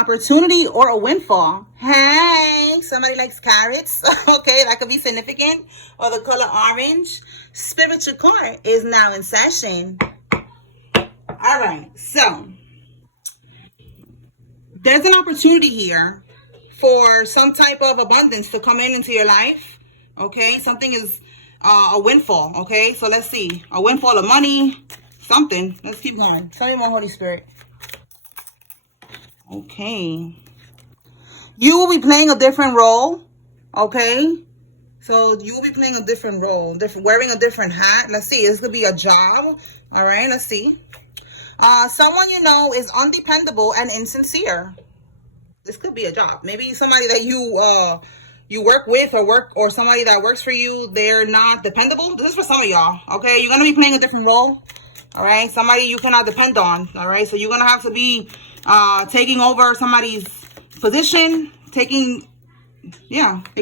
opportunity or a windfall. Hey, somebody likes carrots. Okay, that could be significant. Or the color orange. Spiritual court is now in session. All right, so there's an opportunity here for some type of abundance to come into your life. Okay, something is a windfall. Okay, so let's see, a windfall of money, something. Let's keep going. Tell me more, Holy Spirit. Okay, you will be playing a different role. Okay, so you will be playing a different role, wearing a different hat. Let's see, this could be a job. All right, let's see. Someone you know is undependable and insincere. This could be a job. Maybe somebody that you work with or somebody that works for you, they're not dependable. This is for some of y'all, okay? You're going to be playing a different role, all right? Somebody you cannot depend on, all right? So you're going to have to be taking over somebody's position, it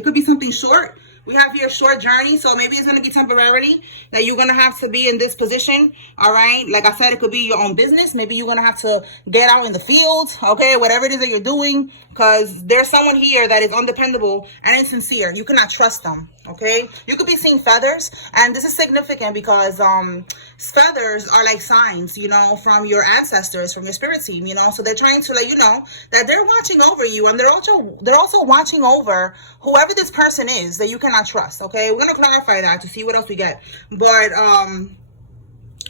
could be something short. We have here short journey, so maybe it's going to be temporarily that you're going to have to be in this position, all right? Like I said, it could be your own business. Maybe you're going to have to get out in the field, okay? Whatever it is that you're doing, because there's someone here that is undependable and insincere. You cannot trust them, okay? You could be seeing feathers, and this is significant because feathers are like signs, you know, from your ancestors, from your spirit team, you know? So they're trying to let you know that they're watching over you, and they're also watching over whoever this person is that you cannot trust. Okay, we're gonna clarify that to see what else we get, but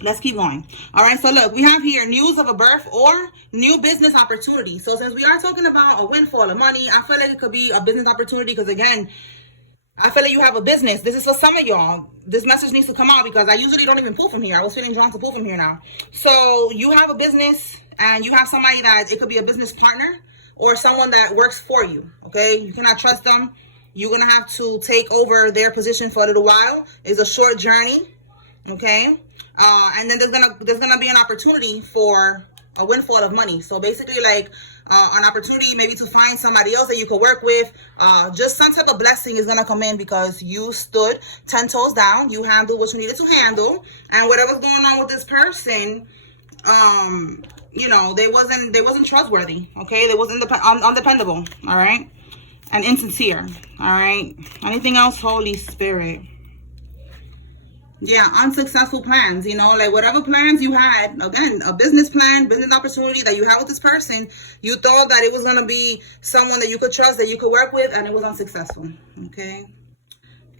let's keep going. All right, so look, we have here news of a birth or new business opportunity. So since we are talking about a windfall of money, I feel like it could be a business opportunity, because again, I feel like you have a business. This is for some of y'all. This message needs to come out because I usually don't even pull from here. I was feeling drawn to pull from here now. So you have a business and you have somebody that it could be a business partner or someone that works for you. Okay, you cannot trust them. You're going to have to take over their position for a little while. It's a short journey, okay? And then there's gonna be an opportunity for a windfall of money. So basically like an opportunity maybe to find somebody else that you could work with. Just some type of blessing is going to come in because you stood 10 toes down. You handled what you needed to handle. And whatever's going on with this person, you know, they wasn't trustworthy, okay? They wasn't undependable, all right? And insincere, all right? Anything else, Holy Spirit? Yeah, unsuccessful plans, you know, like whatever plans you had, again, a business plan, business opportunity that you have with this person, you thought that it was going to be someone that you could trust, that you could work with, and it was unsuccessful, okay?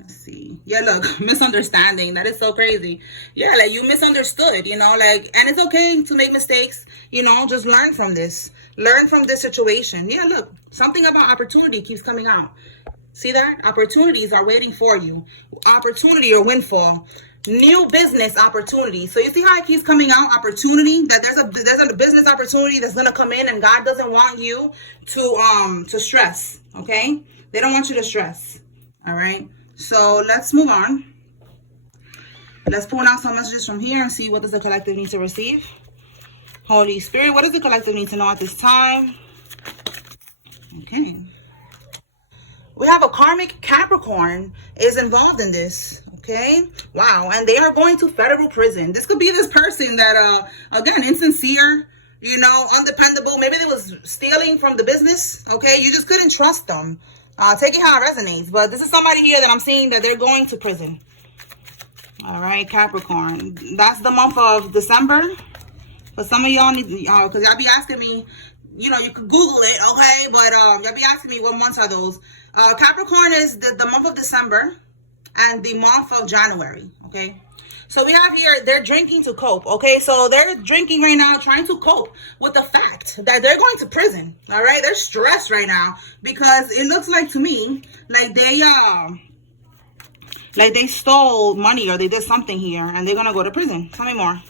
Let's see. Yeah, look, misunderstanding. That is so crazy. Yeah, like you misunderstood, you know, like, and it's okay to make mistakes, you know, just learn from this. Learn from this situation. Yeah, look, something about opportunity keeps coming out. See that? Opportunities are waiting for you. Opportunity or windfall. New business opportunity. So you see how it keeps coming out? Opportunity. That there's a business opportunity that's gonna come in, and God doesn't want you to stress. Okay? They don't want you to stress. All right. So let's move on. Let's pull out some messages from here and see what does the collective need to receive. Holy Spirit, what does the collective need to know at this time? Okay. We have a karmic Capricorn is involved in this. Okay. Wow. And they are going to federal prison. This could be this person that, again, insincere, you know, undependable. Maybe they was stealing from the business. Okay. You just couldn't trust them. Take it how it resonates. But this is somebody here that I'm seeing that they're going to prison. All right. Capricorn. That's the month of December. But some of y'all need, because y'all be asking me, you know, you could Google it, okay? But y'all be asking me what months are those. Capricorn is the month of December and the month of January, okay? So we have here, they're drinking to cope, okay? So they're drinking right now, trying to cope with the fact that they're going to prison, all right? They're stressed right now because it looks like to me like they stole money or they did something here and they're going to go to prison. Tell me more.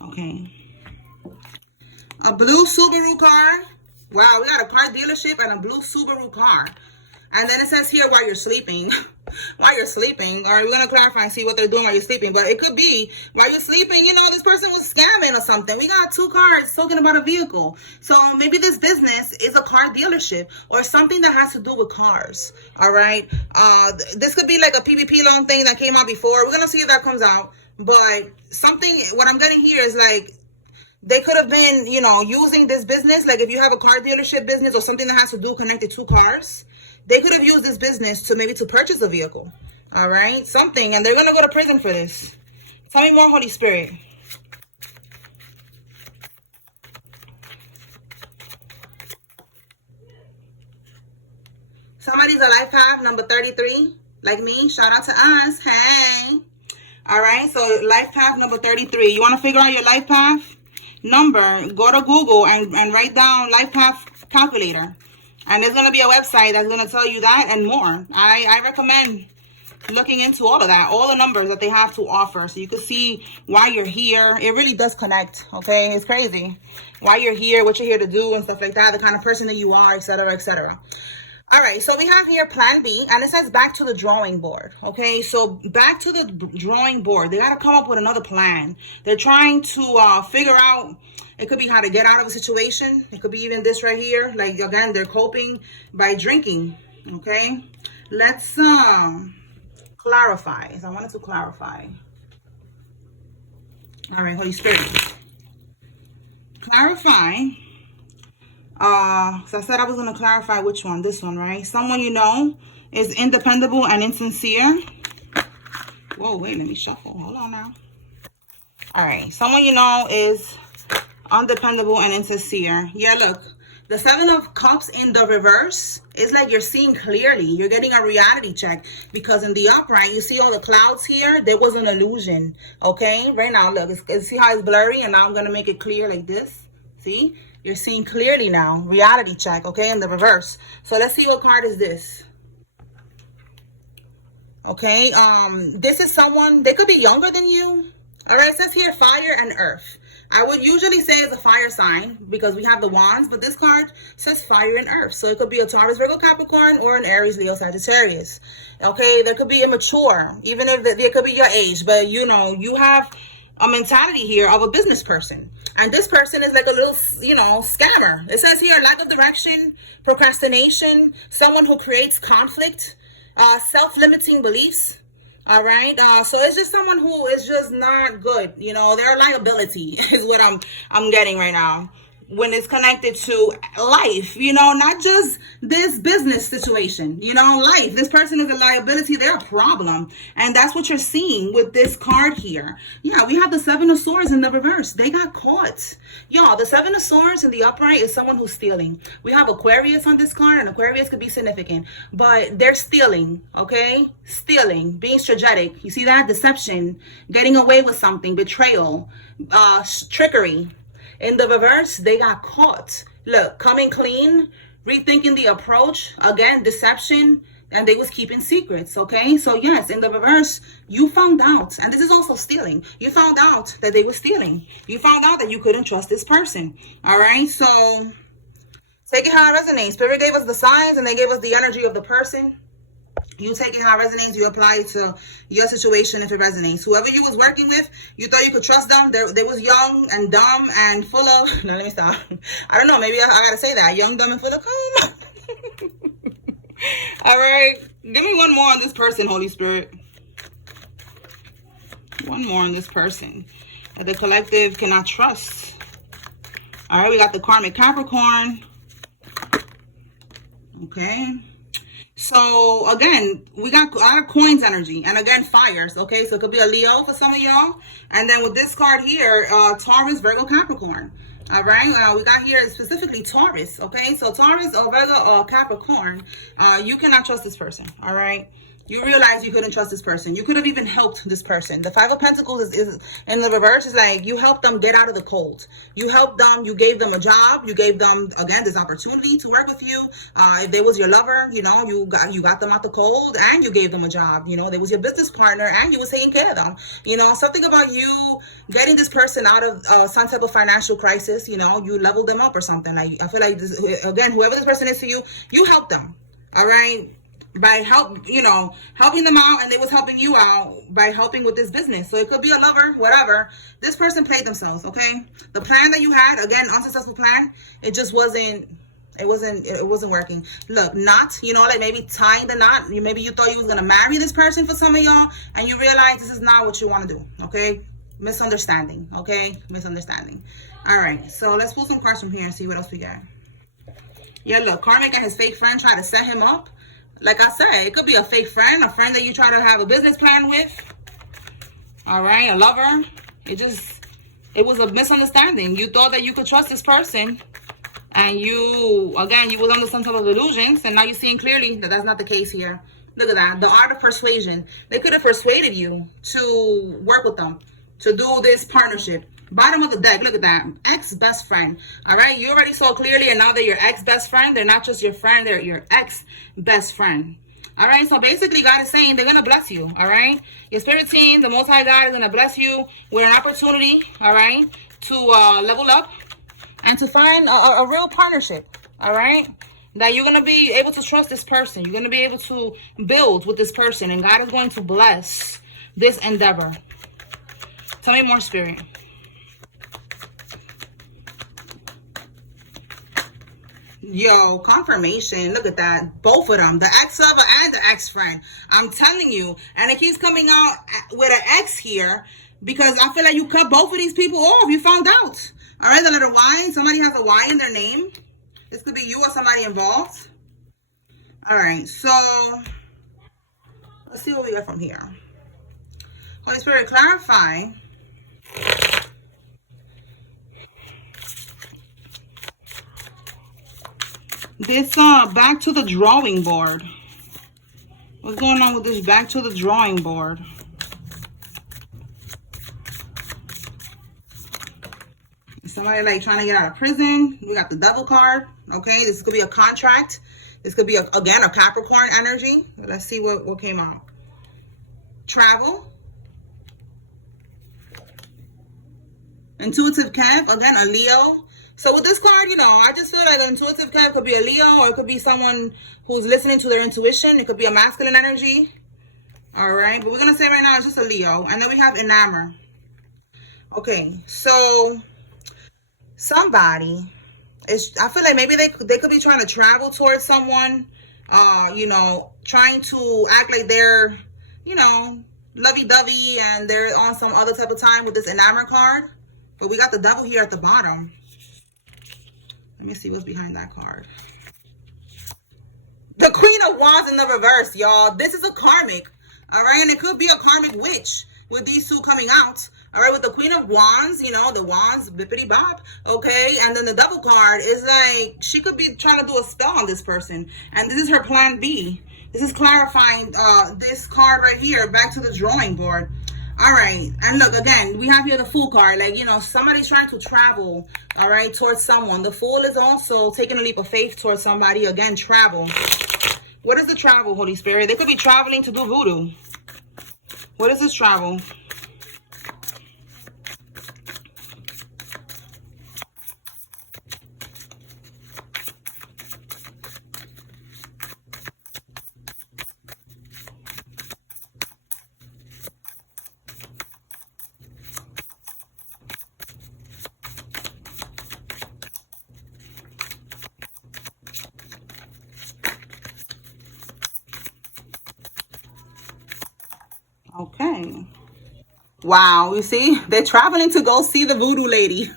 Okay. A blue Subaru car. Wow, we got a car dealership and a blue Subaru car. And then it says here while you're sleeping. While you're sleeping. All right, we're going to clarify and see what they're doing while you're sleeping. But it could be while you're sleeping, you know, this person was scamming or something. We got two cards talking about a vehicle. So maybe this business is a car dealership or something that has to do with cars. All right. This could be like a PPP loan thing that came out before. We're going to see if that comes out. But something, what I'm getting here is like, they could have been, using this business. Like if you have a car dealership business or something that has to do connected to cars, they could have used this business to maybe to purchase a vehicle. All right, something, and they're going to go to prison for this. Tell me more, Holy Spirit. Somebody's a life path number 33, like me. Shout out to us. Hey. All right, so life path number 33. You want to figure out your life path number? Go to Google and write down life path calculator. And there's going to be a website that's going to tell you that and more. I recommend looking into all of that, all the numbers that they have to offer, so you can see why you're here. It really does connect, okay? It's crazy. Why you're here, what you're here to do, and stuff like that, the kind of person that you are, etc., etc. All right, so we have here plan B, and it says back to the drawing board, okay? So back to the drawing board. They got to come up with another plan. They're trying to figure out, it could be how to get out of a situation. It could be even this right here. Like, again, they're coping by drinking, okay? Let's clarify. So I wanted to clarify. All right, Holy Spirit. Clarify. So I said I was going to clarify which one. This one, right? Someone you know is independable and insincere. Whoa, wait, let me shuffle. Hold on now. All right. Someone you know is undependable and insincere. Yeah, look. The Seven of Cups in the reverse is like you're seeing clearly. You're getting a reality check, because in the upright, you see all the clouds here. There was an illusion, okay? Right now, look. See how it's blurry? And now I'm going to make it clear like this. See? You're seeing clearly now. Reality check, okay? In the reverse. So let's see what card is this. Okay? This is someone, they could be younger than you. All right? It says here fire and earth. I would usually say it's a fire sign because we have the wands, but this card says fire and earth. So it could be a Taurus, Virgo, Capricorn, or an Aries, Leo, Sagittarius. Okay, there could be immature, even if they could be your age, but you have a mentality here of a business person. And this person is like a little, scammer. It says here lack of direction, procrastination, someone who creates conflict, self-limiting beliefs. All right. So it's just someone who is just not good. They're a liability is what I'm getting right now when it's connected to life, not just this business situation, life. This person is a liability. They're a problem. And that's what you're seeing with this card here. Yeah, we have the Seven of Swords in the reverse. They got caught. Y'all, the Seven of Swords in the upright is someone who's stealing. We have Aquarius on this card, and Aquarius could be significant, but they're stealing, okay? Stealing, being strategic. You see that? Deception, getting away with something, betrayal, trickery. In the reverse, they got caught. Look, coming clean, rethinking the approach, again, deception, and they was keeping secrets, okay? So yes, in the reverse, you found out, and this is also stealing. You found out that they were stealing. You found out that you couldn't trust this person, all right? So take it how it resonates. Spirit gave us the signs, and they gave us the energy of the person. You take it how it resonates. You apply it to your situation if it resonates. Whoever you was working with, you thought you could trust them. They was young and dumb and full of... No, let me stop. I don't know. Maybe I got to say that. Young, dumb, and full of... All right. Give me one more on this person, Holy Spirit. One more on this person that the collective cannot trust. All right. We got the karmic Capricorn. Okay. So again, we got our coins energy, and again, fires. Okay, so it could be a Leo for some of y'all, and then with this card here, Taurus, Virgo, Capricorn. All right, we got here specifically Taurus. Okay, so Taurus or Virgo or Capricorn, you cannot trust this person. All right. You realize you couldn't trust this person. You could have even helped this person. The Five of Pentacles is in the reverse. Is like you helped them get out of the cold. You helped them. You gave them a job. You gave them, again, this opportunity to work with you. If they was your lover, you got them out the cold, and you gave them a job. They was your business partner, and you was taking care of them. Something about you getting this person out of some type of financial crisis. You leveled them up or something. Like I feel like this, again, whoever this person is to you, you helped them. All right. By helping them out, and they was helping you out by helping with this business. So it could be a lover, whatever. This person played themselves, okay? The plan that you had, again, unsuccessful plan, it just wasn't It wasn't working. Look, knot, you know, like maybe tying the knot. Maybe you thought you was gonna marry this person for some of y'all, and you realize this is not what you want to do. Okay, misunderstanding. Okay, misunderstanding. All right, so let's pull some cards from here and see what else we got. Yeah, look, karmic and his fake friend try to set him up. Like I said, it could be a fake friend, a friend that you try to have a business plan with. All right, a lover. It was a misunderstanding. You thought that you could trust this person, and you was under some type of illusions, and now you're seeing clearly that that's not the case here. Look at that, the art of persuasion. They could have persuaded you to work with them, to do this partnership. Bottom of the deck, look at that, ex-best friend. All right, you already saw clearly, and now they're your ex-best friend. They're not just your friend, they're your ex-best friend. All right, so basically God is saying they're going to bless you, all right? Your spirit team, the Most High God is going to bless you with an opportunity, all right, to level up and to find a real partnership, all right? That you're going to be able to trust this person. You're going to be able to build with this person, and God is going to bless this endeavor. Tell me more, Spirit. Yo, confirmation. Look at that. Both of them. The ex-lover and the ex-friend. I'm telling you. And it keeps coming out with an X here because I feel like you cut both of these people off. You found out. All right, the letter Y. Somebody has a Y in their name. This could be you or somebody involved. All right, so let's see what we got from here. Holy Spirit, clarify. This back to the drawing board. What's going on with this back to the drawing board? Somebody like trying to get out of prison. We got the devil card. Okay, this could be a contract. This could be again a Capricorn energy. Let's see what came out. Travel. Intuitive Kev, again a Leo. So with this card, you know, I just feel like an intuitive Kev could be a Leo, or it could be someone who's listening to their intuition. It could be a masculine energy. All right, but we're gonna say right now it's just a Leo. And then we have enamor. Okay, so somebody is, I feel like maybe they could be trying to travel towards someone, you know, trying to act like they're, you know, lovey-dovey and they're on some other type of time with this enamor card. But we got the devil here at the bottom. Let me see what's behind that card. The Queen of Wands in the reverse, y'all. This is a karmic, all right? And it could be a karmic witch with these two coming out. All right, with the Queen of Wands, you know, the Wands, bippity bop, okay? And then the Devil card is like, she could be trying to do a spell on this person. And this is her plan B. This is clarifying this card right here, back to the drawing board. All right, and look, again, we have here the Fool card. Like, you know, somebody's trying to travel, all right, towards someone. The Fool is also taking a leap of faith towards somebody. Again, travel. What is the travel, Holy Spirit? They could be traveling to do voodoo. What is this travel? Okay. Wow, you see? They're traveling to go see the voodoo lady.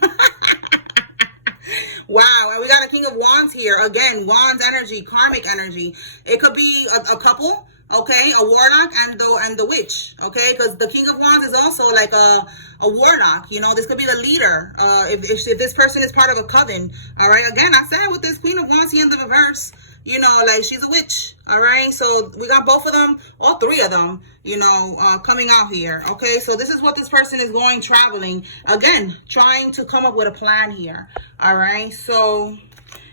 Wow, and we got a King of Wands here. Again, Wands energy, karmic energy. It could be a couple, okay? A warlock and the witch, okay? Because the King of Wands is also like a warlock. You know, this could be the leader. If this person is part of a coven, all right? Again, I said with this Queen of Wands here in the reverse, you know, like she's a witch, all right? So we got both of them, all three of them, you know, coming out here, okay? So this is what this person is going traveling. Again, trying to come up with a plan here, all right? So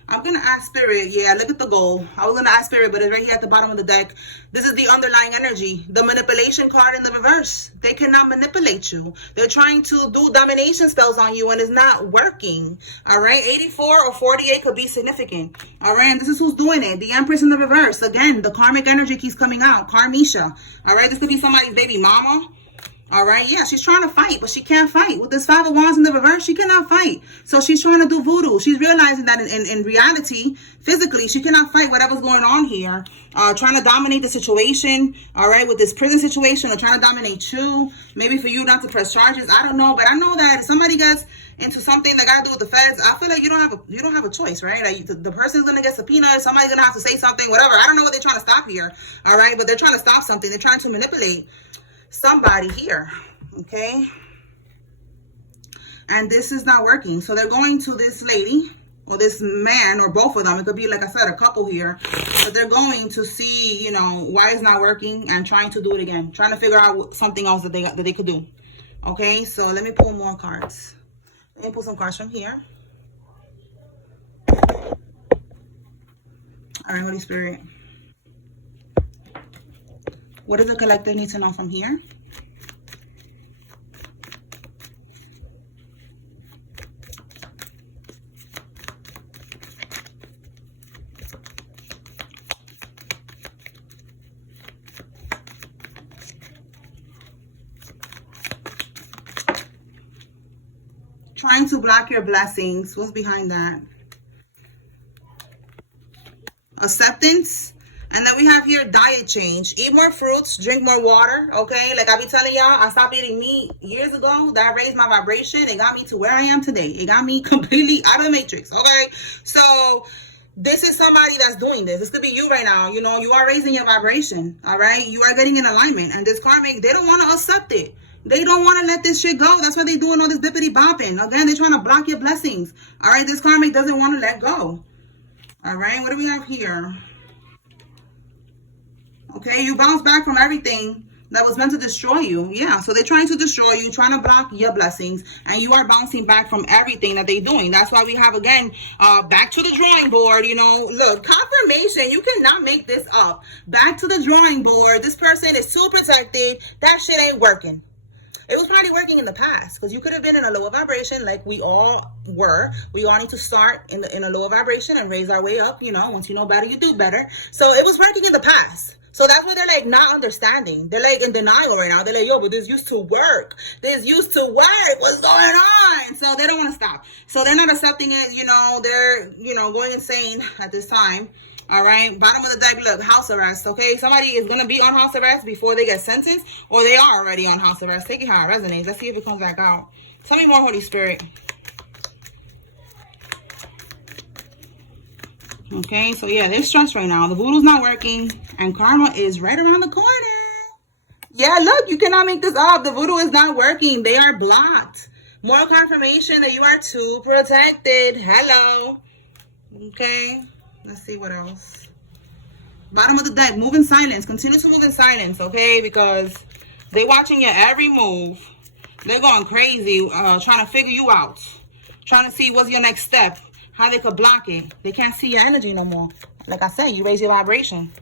I'm going to ask Spirit. Yeah, look at the goal. I was going to ask Spirit, but it's right here at the bottom of the deck. This is the underlying energy. The manipulation card in the reverse. They cannot manipulate you. They're trying to do domination spells on you, and it's not working. All right? 84 or 48 could be significant. All right? And this is who's doing it. The Empress in the reverse. Again, the karmic energy keeps coming out. Karmisha. All right? This could be somebody's baby mama. All right, yeah, she's trying to fight, but she can't fight. With this Five of Wands in the reverse, she cannot fight. So she's trying to do voodoo. She's realizing that in reality, physically, she cannot fight whatever's going on here. Trying to dominate the situation, all right, with this prison situation, or trying to dominate you. Maybe for you not to press charges. I don't know, but I know that if somebody gets into something that got to do with the feds, I feel like you don't have a choice, right? Like the person's gonna get subpoenaed, somebody's gonna have to say something, whatever. I don't know what they're trying to stop here, all right, but they're trying to stop something. They're trying to manipulate somebody here, okay? And this is not working. So they're going to this lady or this man, or both of them. It could be, like I said, a couple here. But they're going to see, you know, why it's not working and trying to do it again. Trying to figure out something else that they could do. Okay, so let me pull more cards. Let me pull some cards from here. All right, Holy Spirit. What does the collective need to know from here? Trying to block your blessings. What's behind that? Acceptance. And then we have here diet change. Eat more fruits, drink more water, okay? Like I be telling y'all, I stopped eating meat years ago. That raised my vibration. It got me to where I am today. It got me completely out of the matrix, okay? So this is somebody that's doing this. This could be you right now. You know, you are raising your vibration, all right? You are getting in alignment. And this karmic, they don't want to accept it. They don't want to let this shit go. That's why they're doing all this bippity bopping. Again, they're trying to block your blessings, all right? This karmic doesn't want to let go, all right? What do we have here? Okay, you bounce back from everything that was meant to destroy you. Yeah, so they're trying to destroy you, trying to block your blessings, and you are bouncing back from everything that they're doing. That's why we have, again, back to the drawing board. You know, look, confirmation. You cannot make this up. Back to the drawing board. This person is too protected. That shit ain't working. It was probably working in the past, because you could have been in a lower vibration like we all were. We all need to start in a lower vibration and raise our way up. You know, once you know better, you do better. So it was working in the past. So that's why they're like not understanding. They're like in denial right now. They're like, yo, but this used to work. This used to work. What's going on? So they don't want to stop. So they're not accepting it. You know, they're, you know, going insane at this time. All right. Bottom of the deck, look, house arrest. Okay. Somebody is going to be on house arrest before they get sentenced, or they are already on house arrest. Take it how it resonates. Let's see if it comes back out. Tell me more, Holy Spirit. Okay, so yeah, they're stressed right now. The voodoo's not working, and karma is right around the corner. Yeah, look, you cannot make this up. The voodoo is not working. They are blocked. More confirmation that you are too protected. Hello. Okay, let's see what else. Bottom of the deck, move in silence. Continue to move in silence, okay? Because they're watching your every move. They're going crazy, trying to figure you out. Trying to see what's your next step. How they could block it. They can't see your energy no more. Like I said, you raise your vibration.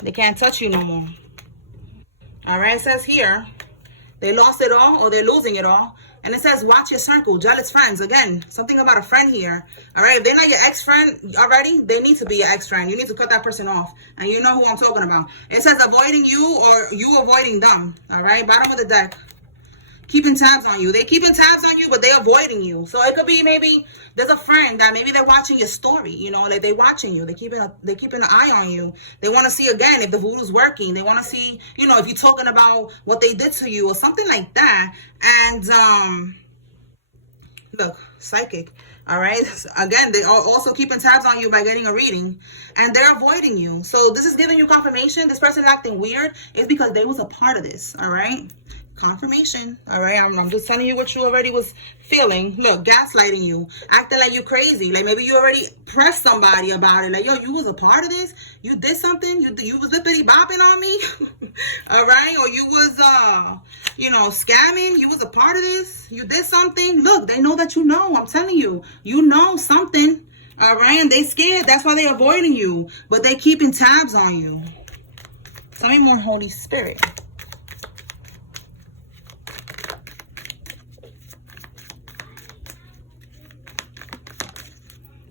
They can't touch you no more. All right, it says here, they lost it all, or they're losing it all. And it says, watch your circle, jealous friends. Again, something about a friend here. All right, if they're not your ex-friend already, they need to be your ex-friend. You need to cut that person off. And you know who I'm talking about. It says avoiding you, or you avoiding them. All right, bottom of the deck. Keeping tabs on you. They keeping tabs on you, but they avoiding you. So it could be maybe there's a friend that maybe they're watching your story, you know, like they're watching you. They're keeping an eye on you. They want to see, again, if the voodoo's working. They want to see, you know, if you're talking about what they did to you or something like that. And look, psychic. All right. Again, they are also keeping tabs on you by getting a reading, and they're avoiding you. So this is giving you confirmation. This person acting weird is because they was a part of this. All right. Confirmation. All right, I'm just telling you what you already was feeling. Look, gaslighting you, acting like you crazy, like maybe you already pressed somebody about it, like, yo, you was a part of this, you did something, you was bippity bopping on me. All right, or you was you know, scamming, you was a part of this, you did something. Look, they know that you know. I'm telling you, you know something. All right, and they scared. That's why they avoiding you, but they keeping tabs on you. Tell me more, Holy Spirit.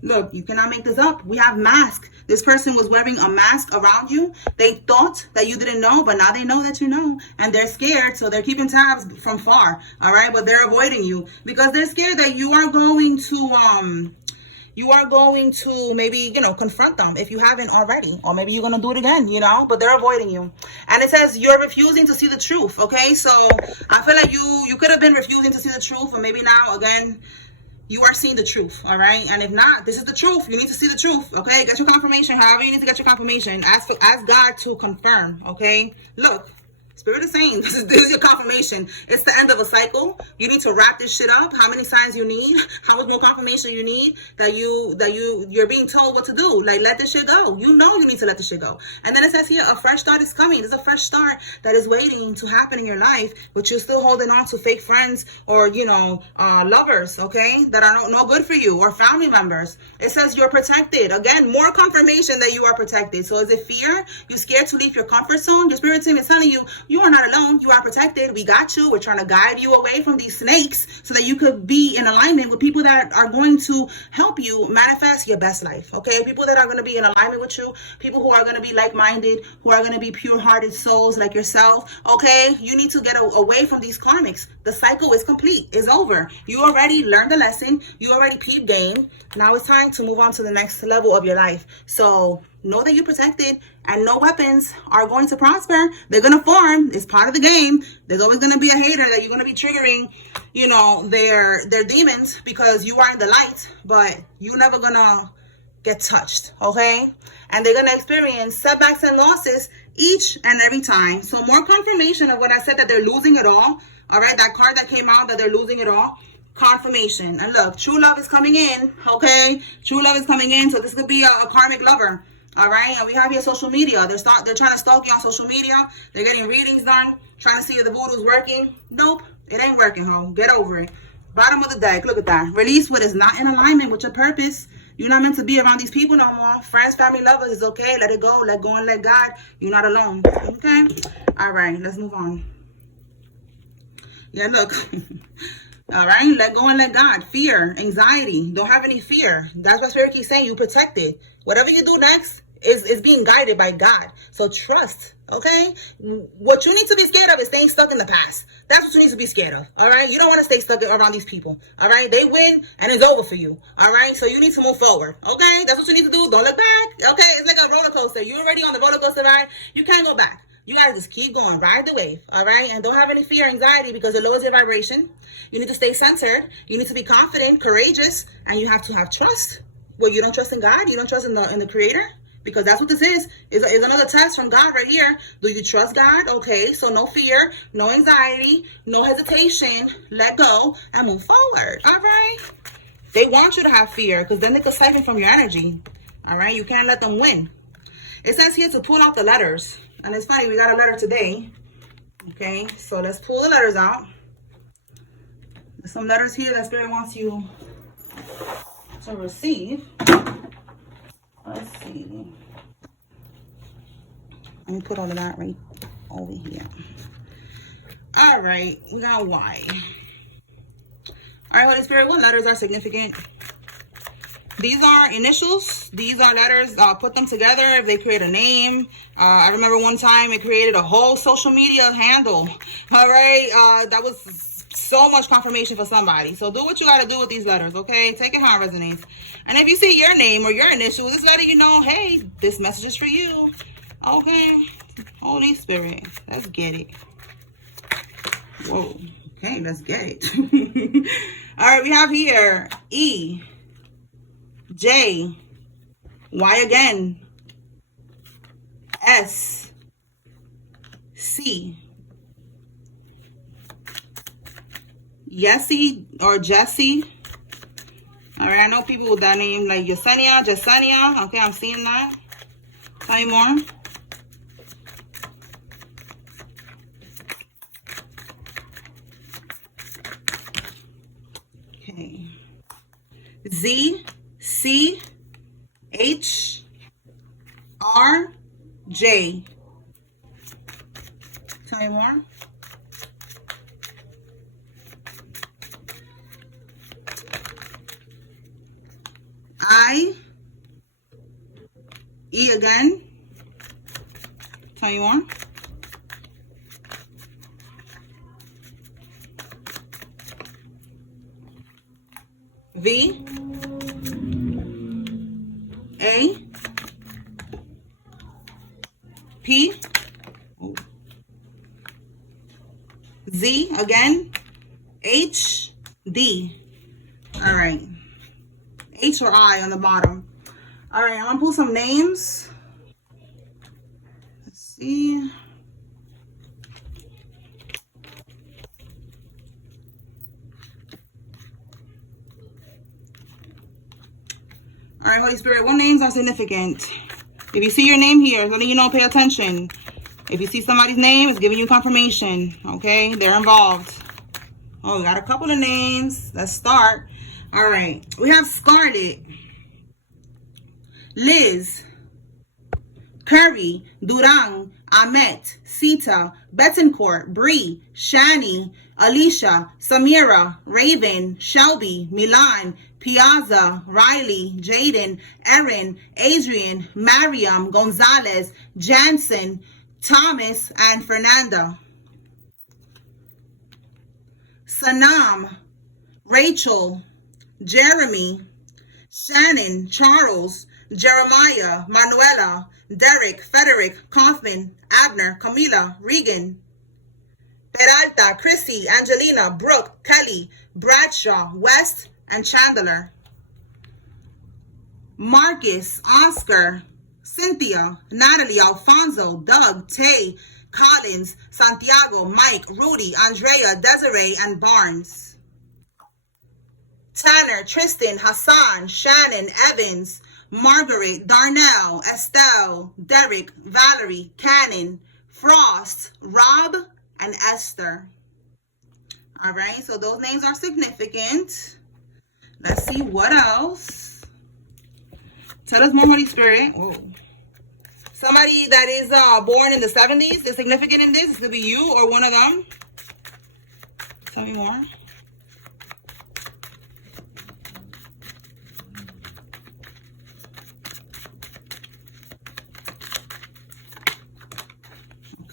Look, you cannot make this up. We have mask. This person was wearing a mask around you. They thought that you didn't know, but now they know that you know. And they're scared, so they're keeping tabs from far. All right? But they're avoiding you because they're scared that you are going to maybe, confront them if you haven't already, or maybe you're going to do it again, but they're avoiding you. And it says you're refusing to see the truth. Okay, so I feel like you could have been refusing to see the truth, or maybe now again you are seeing the truth. All right, and if not, this is the truth. You need to see the truth. Okay, get your confirmation. However you need to get your confirmation, ask God to confirm. Okay, look, Spirit is saying this is your confirmation. It's the end of a cycle. You need to wrap this shit up. How many signs you need? How much more confirmation you need that you're being told what to do? Like, let this shit go. You know you need to let this shit go. And then it says here, a fresh start is coming. There's a fresh start that is waiting to happen in your life, but you're still holding on to fake friends or lovers, okay, that are no good for you, or family members. It says you're protected. Again, more confirmation that you are protected. So is it fear? You scared to leave your comfort zone? Your spirit team is telling you, you are not alone. You are protected. We got you. We're trying to guide you away from these snakes so that you could be in alignment with people that are going to help you manifest your best life. Okay? People that are going to be in alignment with you. People who are going to be like-minded, who are going to be pure-hearted souls like yourself. Okay? You need to get away from these karmics. The cycle is complete. It's over. You already learned the lesson. You already peeped game. Now it's time to move on to the next level of your life. So know that you're protected, and no weapons are going to prosper. They're going to form. It's part of the game. There's always going to be a hater that you're going to be triggering, their demons, because you are in the light, but you're never going to get touched, okay? And they're going to experience setbacks and losses each and every time. So more confirmation of what I said, that they're losing it all. All right, that card that came out, that they're losing it all. Confirmation. And look, true love is coming in, okay? True love is coming in, so this could be a karmic lover. All right, and we have here social media. They're trying to stalk you on social media. They're getting readings done, trying to see if the voodoo's working. Nope, it ain't working, home. Get over it. Bottom of the deck, look at that. Release what is not in alignment with your purpose. You're not meant to be around these people no more. Friends, family, lovers is okay. Let it go. Let go and let God. You're not alone. Okay? All right, let's move on. Yeah, look. All right, let go and let God. Fear, anxiety. Don't have any fear. That's what Spirit keeps saying. You protected. Whatever you do next is being guided by God. So trust, okay? What you need to be scared of is staying stuck in the past. That's what you need to be scared of, all right? You don't want to stay stuck around these people, all right? They win, and it's over for you, all right? So you need to move forward, okay? That's what you need to do. Don't look back, okay? It's like a roller coaster. You're already on the roller coaster ride. You can't go back. You gotta just keep going, ride the wave, all right? And don't have any fear or anxiety, because it lowers your vibration. You need to stay centered. You need to be confident, courageous, and you have to have trust. Well, you don't trust in God? You don't trust in the Creator? Because that's what this is another test from God right here. Do you trust God? Okay, so no fear, no anxiety, no hesitation. Let go and move forward, all right? They want you to have fear, because then they could siphon from your energy, all right? You can't let them win. It says here to pull out the letters. And it's funny, we got a letter today. Okay, so let's pull the letters out. There's some letters here that Spirit wants you to receive. Let's see. Let me put all of that right over here. All right, we got Y. All right, Holy Spirit, what letters are significant? These are initials. These are letters. Put them together if they create a name. I remember one time it created a whole social media handle. All right, that was so much confirmation for somebody. So do what you got to do with these letters, okay? Take it how it resonates. And if you see your name or your initials, just letting you know, hey, this message is for you. Okay, Holy Spirit, let's get it. Whoa, okay, let's get it. All right, we have here E, J, Y again, S, C, Yessie or Jessie. All right, I know people with that name, like Yesenia, Jesenia. Okay, I'm seeing that. Tell me more. Okay. Z, C, H, R, J. Tell me more. I, E again. Tell me more. V. A. P. Z again. H. D. All right. H or I on the bottom. All right, I'm gonna pull some names. Let's see. All right, Holy Spirit, what names are significant? If you see your name here, it's letting you know, pay attention. If you see somebody's name, it's giving you confirmation, okay? They're involved. Oh, we got a couple of names. Let's start. All right, we have Scarlett, Liz, Curry, Durang, Ahmet, Sita, Betancourt, Bree, Shani, Alicia, Samira, Raven, Shelby, Milan, Piazza, Riley, Jaden, Erin, Adrian, Mariam, Gonzalez, Jansen, Thomas, and Fernanda. Sanam, Rachel, Jeremy, Shannon, Charles, Jeremiah, Manuela, Derek, Frederick, Kaufman, Abner, Camila, Regan, Peralta, Chrissy, Angelina, Brooke, Kelly, Bradshaw, West, and Chandler. Marcus, Oscar, Cynthia, Natalie, Alfonso, Doug, Tay, Collins, Santiago, Mike, Rudy, Andrea, Desiree, and Barnes. Tanner, Tristan, Hassan, Shannon, Evans, Margaret, Darnell, Estelle, Derek, Valerie, Cannon, Frost, Rob, and Esther. All right, so those names are significant. Let's see what else. Tell us more, Holy Spirit. Oh. Somebody that is born in the 70s is significant in this. This could be you or one of them. Tell me more.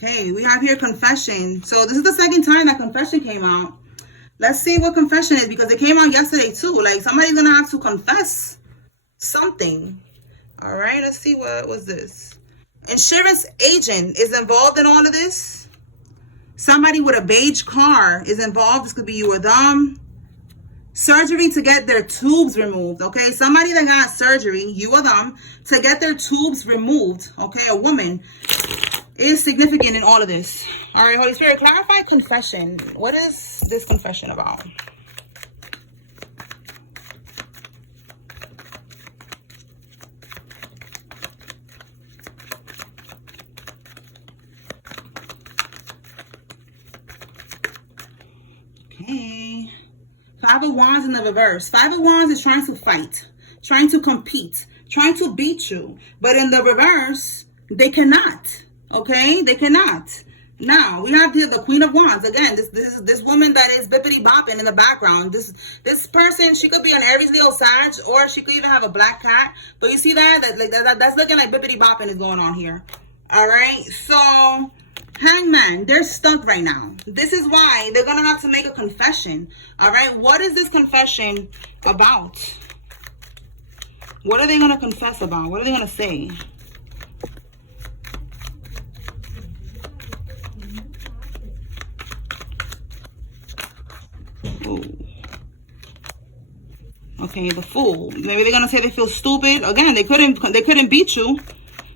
Okay, we have here confession. So this is the second time that confession came out. Let's see what confession is, because it came out yesterday too. Like, somebody's going to have to confess something. All right, let's see, what was this? Insurance agent is involved in all of this. Somebody with a beige car is involved. This could be you or them. Surgery to get their tubes removed, okay? Somebody that got surgery, you or them, to get their tubes removed, okay? A woman is significant in all of this. All right, Holy Spirit, clarify confession. What is this confession about? Okay. Five of Wands in the reverse. Five of Wands is trying to fight, trying to compete, trying to beat you. But in the reverse, they cannot. Okay, they cannot. Now we have here the Queen of Wands. Again, this woman that is bippity bopping in the background. This person, she could be an Aries, Leo, Sag, or she could even have a black cat. But you see that's looking like bippity bopping is going on here. All right, so Hangman, they're stuck right now. This is why they're gonna have to make a confession. All right, what is this confession about? What are they gonna confess about? What are they gonna say? Ooh. Okay, the Fool. Maybe they're gonna say they feel stupid. Again, they couldn't beat you.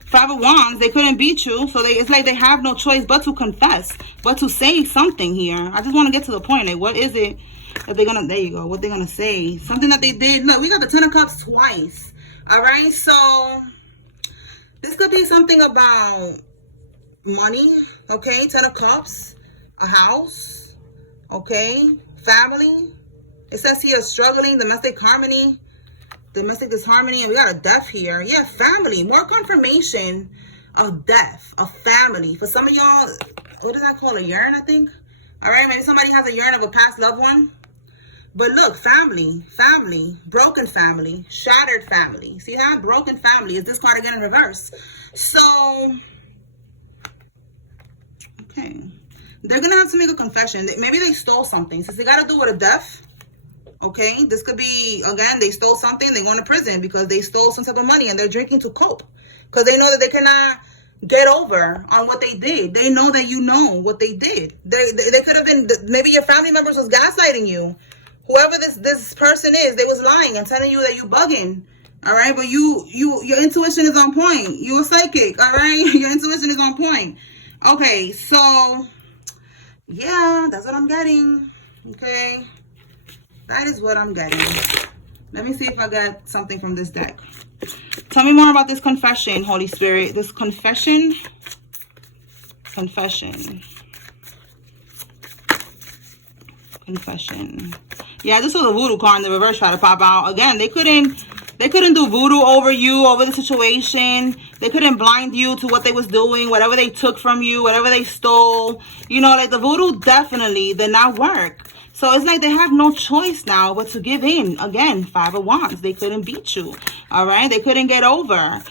Five of Wands, they couldn't beat you, so it's like they have no choice but to confess, but to say something here. I just want to get to the point. Like, what is it that they're gonna? There you go. What they're gonna say? Something that they did. Look, we got the Ten of Cups twice. All right, so this could be something about money. Okay, Ten of Cups, a house. Okay, family. It says here struggling, domestic harmony. Domestic disharmony, and we got a death here. Yeah, family. More confirmation of death, of family. For some of y'all, what does that call? A yearn, I think? All right, maybe somebody has a yearn of a past loved one. But look, family, broken family, shattered family. See that? Broken family is this card again in reverse. So, okay. They're going to have to make a confession. Maybe they stole something. Since they got to do with a death, okay? This could be, again, they stole something. They're going to prison because they stole some type of money and they're drinking to cope. Because they know that they cannot get over on what they did. They know that you know what they did. They could have been, maybe your family members was gaslighting you. Whoever this person is, they was lying and telling you that you bugging. All right, but your intuition is on point. You're a psychic. All right, your intuition is on point. Okay, so yeah, that's what I'm getting. Okay, that is what I'm getting. Let me see if I got something from this deck. Tell me more about this confession, Holy Spirit. This confession. Yeah, this was a voodoo card in the reverse try to pop out. Again, they couldn't do voodoo over you, over the situation. They couldn't blind you to what they was doing, whatever they took from you, whatever they stole. You know, like the voodoo definitely did not work. So it's like they have no choice now but to give in. Again, Five of Wands. They couldn't beat you. All right? They couldn't get over.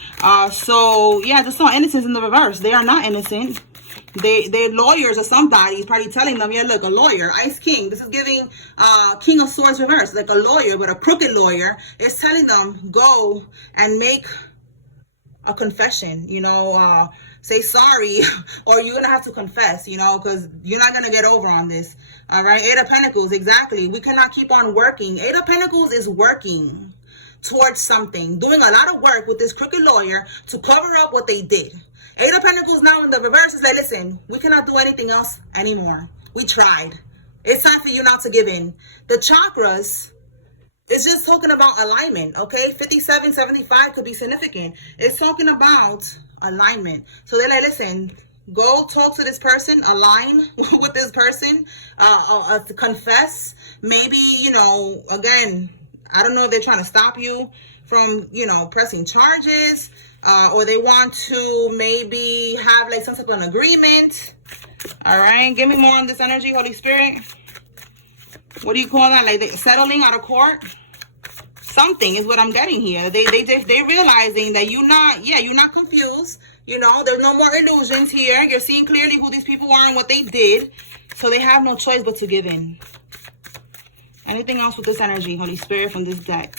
So, yeah, just saw innocence in the reverse. They are not innocent. They're lawyers or somebody is probably telling them, yeah, look, a lawyer, Ice King. This is giving King of Swords reverse. Like a lawyer, but a crooked lawyer is telling them, go and make a confession, you know, say sorry, or you're going to have to confess, you know, because you're not going to get over on this. All right. Eight of Pentacles. Exactly. We cannot keep on working. Eight of Pentacles is working towards something, doing a lot of work with this crooked lawyer to cover up what they did. Eight of Pentacles now in the reverse is like, listen, we cannot do anything else anymore. We tried. It's time for you not to give in. The chakras, it's just talking about alignment, okay? 57, 75 could be significant. It's talking about alignment. So they're like, listen, go talk to this person, align with this person, to confess. Maybe, you know, again, I don't know if they're trying to stop you from, you know, pressing charges, or they want to maybe have like some type of an agreement. All right, give me more on this energy, Holy Spirit. What do you call that? Like they settling out of court? Something is what I'm getting here. They're realizing that you're not confused. You know, there's no more illusions here. You're seeing clearly who these people are and what they did. So they have no choice but to give in. Anything else with this energy, Holy Spirit, from this deck?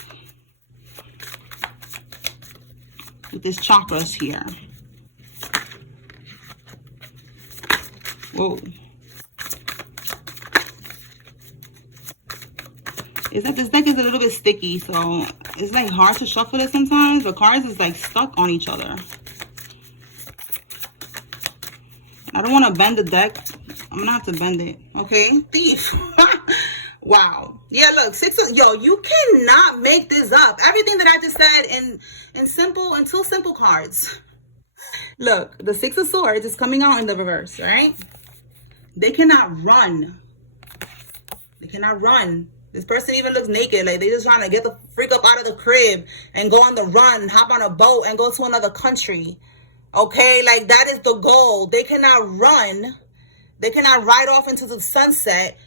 With this chakras here. Whoa. It's like this deck is a little bit sticky, so it's like hard to shuffle it sometimes. The cards is like stuck on each other. I don't want to bend the deck. I'm gonna have to bend it. Okay, thief. Wow. Yeah, look, you cannot make this up. Everything that I just said in two simple cards. Look, the Six of Swords is coming out in the reverse, right? They cannot run. They cannot run. This person even looks naked. Like they just trying to get the freak up out of the crib and go on the run, hop on a boat and go to another country. Okay, like that is the goal. They cannot run. They cannot ride off into the sunset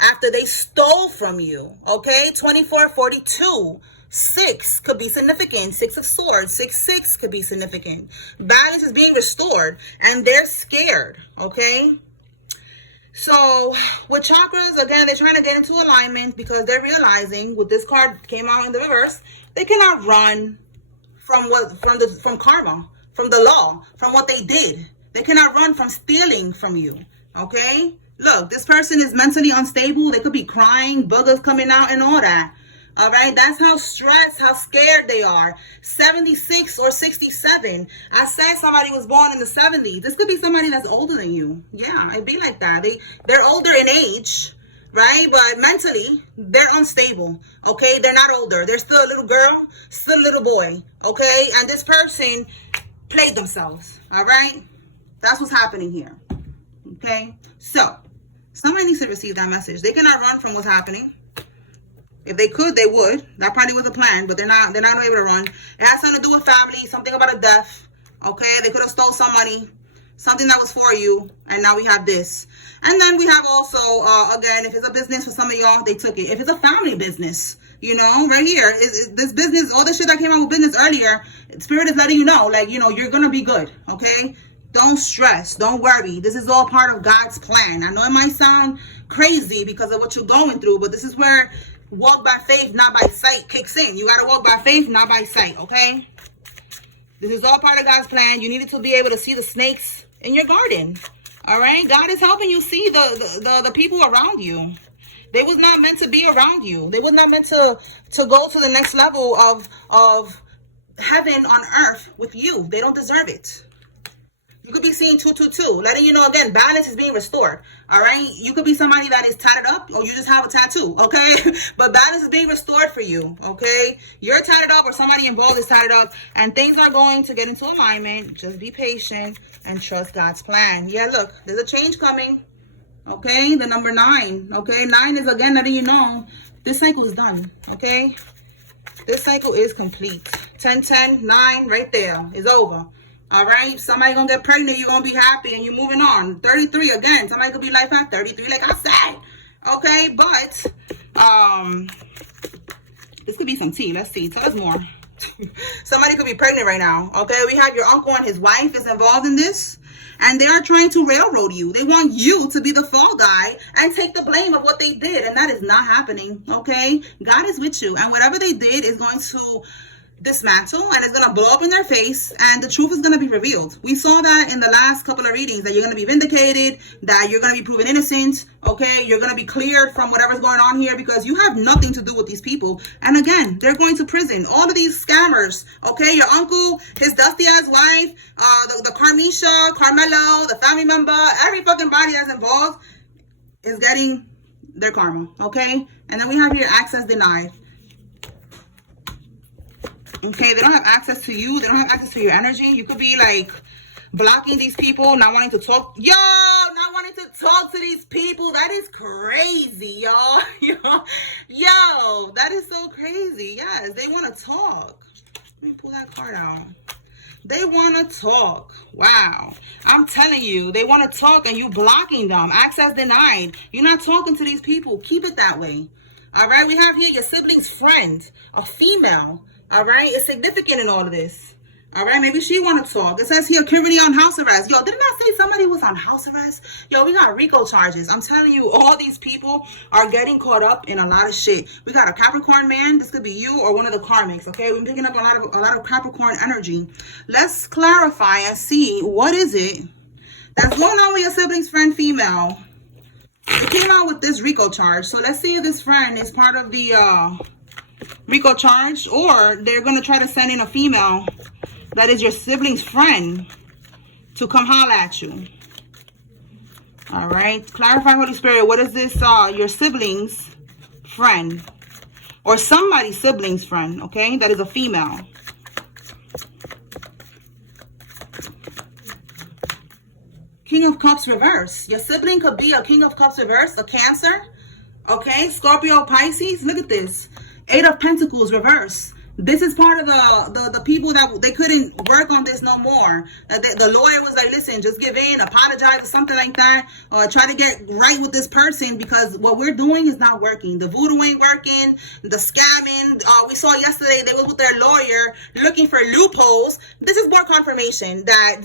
after they stole from you. Okay, 2442. 6 could be significant. 6 of Swords. 6 could be significant. Balance is being restored and they're scared. Okay. So with chakras, again, they're trying to get into alignment because they're realizing with this card came out in the reverse, they cannot run from karma, from the law, from what they did. They cannot run from stealing from you. Okay? Look, this person is mentally unstable. They could be crying, boogers coming out and all that. All right, that's how stressed, how scared they are. 76 or 67. I said somebody was born in the 70s. This could be somebody that's older than you. Yeah, it'd be like that. They're older in age, right? But mentally, they're unstable. Okay, they're not older. They're still a little girl, still a little boy. Okay, and this person played themselves. All right, that's what's happening here. Okay, so somebody needs to receive that message. They cannot run from what's happening. If they could, they would. That probably was a plan, but they're not able to run. It has something to do with family, something about a death. Okay, they could have stole some money. something that was for you, and now we have this. And then we have also, again, if it's a business for some of y'all, they took it. If it's a family business, you know, right here, this business, all the shit that came out with business earlier, Spirit is letting you know, like, you know, you're going to be good, okay? Don't stress. Don't worry. This is all part of God's plan. I know it might sound crazy because of what you're going through, but this is where walk by faith, not by sight kicks in. You got to walk by faith, not by sight, okay? This is all part of God's plan. You needed to be able to see the snakes in your garden. All right? God is helping you see the people around you. They was not meant to be around you. They was not meant to go to the next level of heaven on earth with you. They don't deserve it. You could be seeing 222, letting you know, again, balance is being restored. All right? You could be somebody that is tatted up, or you just have a tattoo, okay? But balance is being restored for you, okay? You're tatted up, or somebody involved is tatted up, and things are going to get into alignment. Just be patient and trust God's plan. Yeah, look, there's a change coming, okay? The number 9, okay? 9 is, again, letting you know this cycle is done, okay? This cycle is complete. 10, 10, 9, right there is over. All right, somebody gonna get pregnant, you're gonna be happy, and you're moving on. 33, again, somebody could be life at 33, like I said. Okay, but this could be some tea. Let's see, tell us more. Somebody could be pregnant right now. Okay, we have your uncle and his wife is involved in this, and they are trying to railroad you. They want you to be the fall guy and take the blame of what they did, and that is not happening. Okay, God is with you, and whatever they did is going to dismantle, and it's going to blow up in their face, and the truth is going to be revealed. We saw that in the last couple of readings, that you're going to be vindicated, that you're going to be proven innocent, okay? You're going to be cleared from whatever's going on here, because you have nothing to do with these people. And again, they're going to prison. All of these scammers, okay? Your uncle, his dusty ass wife, the Carmisha, Carmelo, the family member, every fucking body that's involved is getting their karma, okay? And then we have here access denied. Okay, they don't have access to you. They don't have access to your energy. You could be like blocking these people, not wanting to talk. Yo, not wanting to talk to these people. That is crazy, y'all. Yo, that is so crazy. Yes, they want to talk. Let me pull that card out. They want to talk. Wow. I'm telling you, they want to talk and you blocking them. Access denied. You're not talking to these people. Keep it that way. All right, we have here your sibling's friend, a female. All right, it's significant in all of this. All right, maybe she want to talk. It says here, Kirby on house arrest. Yo, didn't I say somebody was on house arrest? Yo, we got RICO charges. I'm telling you, all these people are getting caught up in a lot of shit. We got a Capricorn man. This could be you or one of the karmics, okay? We're picking up a lot of Capricorn energy. Let's clarify and see what is it that's going on with your sibling's friend, female. They came out with this RICO charge. So let's see if this friend is part of the RICO charge, or they're going to try to send in a female that is your sibling's friend to come holler at you. All right, clarify, Holy Spirit, what is this your sibling's friend or somebody's sibling's friend, okay, that is a female? King of Cups reverse. Your sibling could be a King of Cups reverse, a Cancer, okay, Scorpio, Pisces. Look at this. 8 of Pentacles reverse. This is part of the people that they couldn't work on this no more. The lawyer was like, listen, just give in, apologize or something like that, or try to get right with this person, because what we're doing is not working. The voodoo ain't working, the scamming. We saw yesterday they was with their lawyer looking for loopholes. This is more confirmation that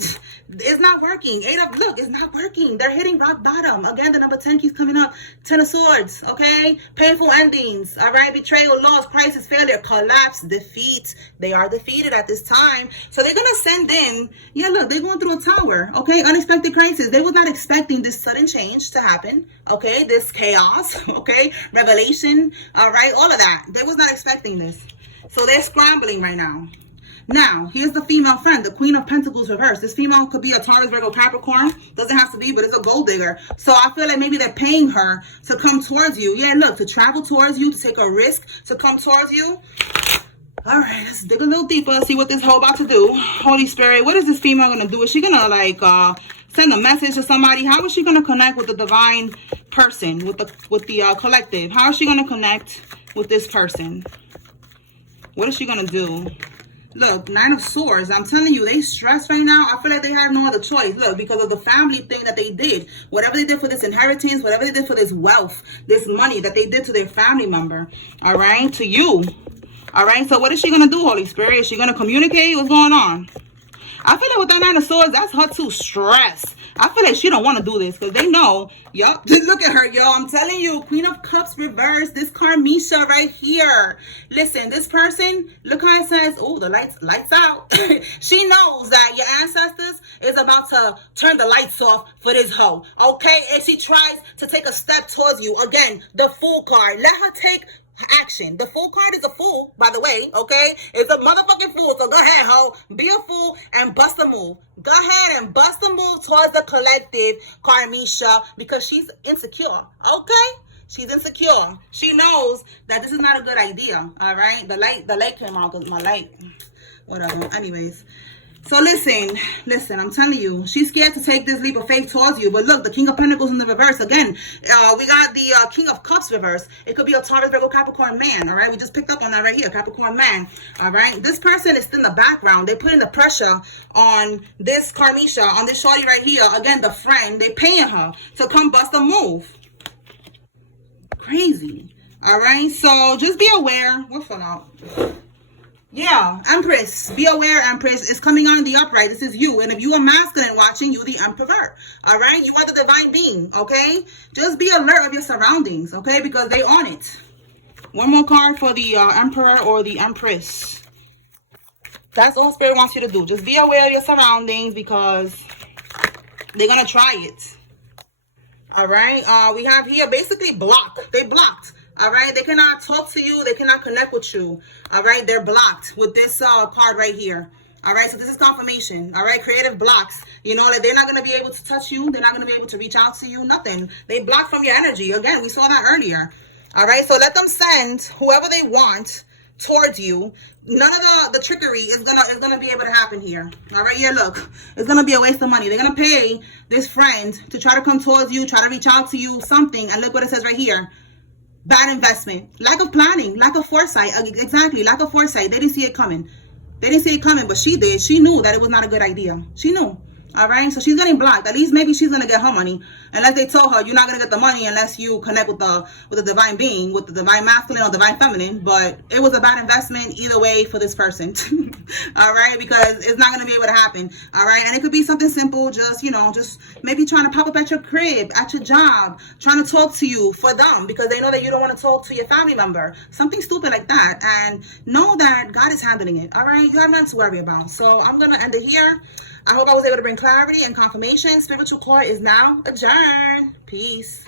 it's not working. Look, it's not working. They're hitting rock bottom. Again, the number 10 keeps coming up. 10 of Swords, okay? Painful endings, all right? Betrayal, loss, crisis, failure, collapse, defeat. They are defeated at this time. So they're going to send in, yeah, look, they're going through a tower, okay? Unexpected crisis. They was not expecting this sudden change to happen, okay? This chaos, okay? Revelation, all right? All of that. They was not expecting this. So they're scrambling right now. Now, here's the female friend, the Queen of Pentacles reversed. This female could be a Taurus, Virgo, Capricorn. Doesn't have to be, but it's a gold digger. So I feel like maybe they're paying her to come towards you. Yeah, look, to travel towards you, to take a risk, to come towards you. All right, let's dig a little deeper, see what this hoe about to do. Holy Spirit, what is this female going to do? Is she going to, like, send a message to somebody? How is she going to connect with the divine person, with the collective? How is she going to connect with this person? What is she going to do? Look, Nine of Swords. I'm telling you, they stressed right now. I feel like they have no other choice. Look, because of the family thing that they did. Whatever they did for this inheritance, whatever they did for this wealth, this money that they did to their family member. All right, to you. All right, so what is she going to do, Holy Spirit? Is she going to communicate? What's going on? I feel like with that Nine of Swords, that's her too stressed. I feel like she don't want to do this because they know, yup, look at her, yo. I'm telling you, Queen of Cups reversed, this Karmisha right here. Listen, this person, look how it says, oh, the lights out. She knows that your ancestors is about to turn the lights off for this hoe, okay? And she tries to take a step towards you. Again, the Fool card. Let her take action. The Fool card is a fool, by the way, okay? It's a motherfucking fool. So go ahead, ho. Be a fool and bust a move. Go ahead and bust a move towards the collective, Karmisha, because she's insecure, okay? She's insecure. She knows that this is not a good idea, all right? The light came out because my light, whatever. Anyways. So listen, I'm telling you, she's scared to take this leap of faith towards you. But look, the King of Pentacles in the reverse. Again, we got the King of Cups reverse. It could be a Taurus, Virgo, Capricorn man, all right? We just picked up on that right here, Capricorn man, all right? This person is in the background. They're putting the pressure on this Karmisha, on this shorty right here. Again, the friend, they're paying her to come bust a move. Crazy, all right? So just be aware. We're full out. Yeah, Empress. Be aware, Empress. It's coming on the upright. This is you. And if you are masculine watching, you're the Emperor. All right? You are the divine being, okay? Just be alert of your surroundings, okay? Because they on it. One more card for the Emperor or the Empress. That's all Spirit wants you to do. Just be aware of your surroundings because they're going to try it. All right? We have here basically block. They blocked. All right, they cannot talk to you. They cannot connect with you. All right, they're blocked with this card right here. All right, so this is confirmation. All right, creative blocks. You know, like they're not going to be able to touch you. They're not going to be able to reach out to you. Nothing. They block from your energy. Again, we saw that earlier. All right, so let them send whoever they want towards you. None of the trickery is gonna be able to happen here. All right, yeah, look, it's gonna be a waste of money. They're gonna pay this friend to try to come towards you, try to reach out to you, something, and look what it says right here. Bad investment, lack of planning, lack of foresight. Exactly, lack of foresight. They didn't see it coming. They didn't see it coming, but she did. She knew that it was not a good idea. She knew. All right, so she's getting blocked. At least maybe she's gonna get her money, unless they told her you're not gonna get the money unless you connect with the divine being, with the divine masculine or divine feminine. But it was a bad investment either way for this person. All right, because it's not gonna be able to happen. All right, and it could be something simple, just just maybe trying to pop up at your crib, at your job, trying to talk to you for them because they know that you don't want to talk to your family member. Something stupid like that, and know that God is handling it. All right, you have nothing to worry about. So I'm gonna end it here. I hope I was able to bring clarity and confirmation. Spiritual court is now adjourned. Peace.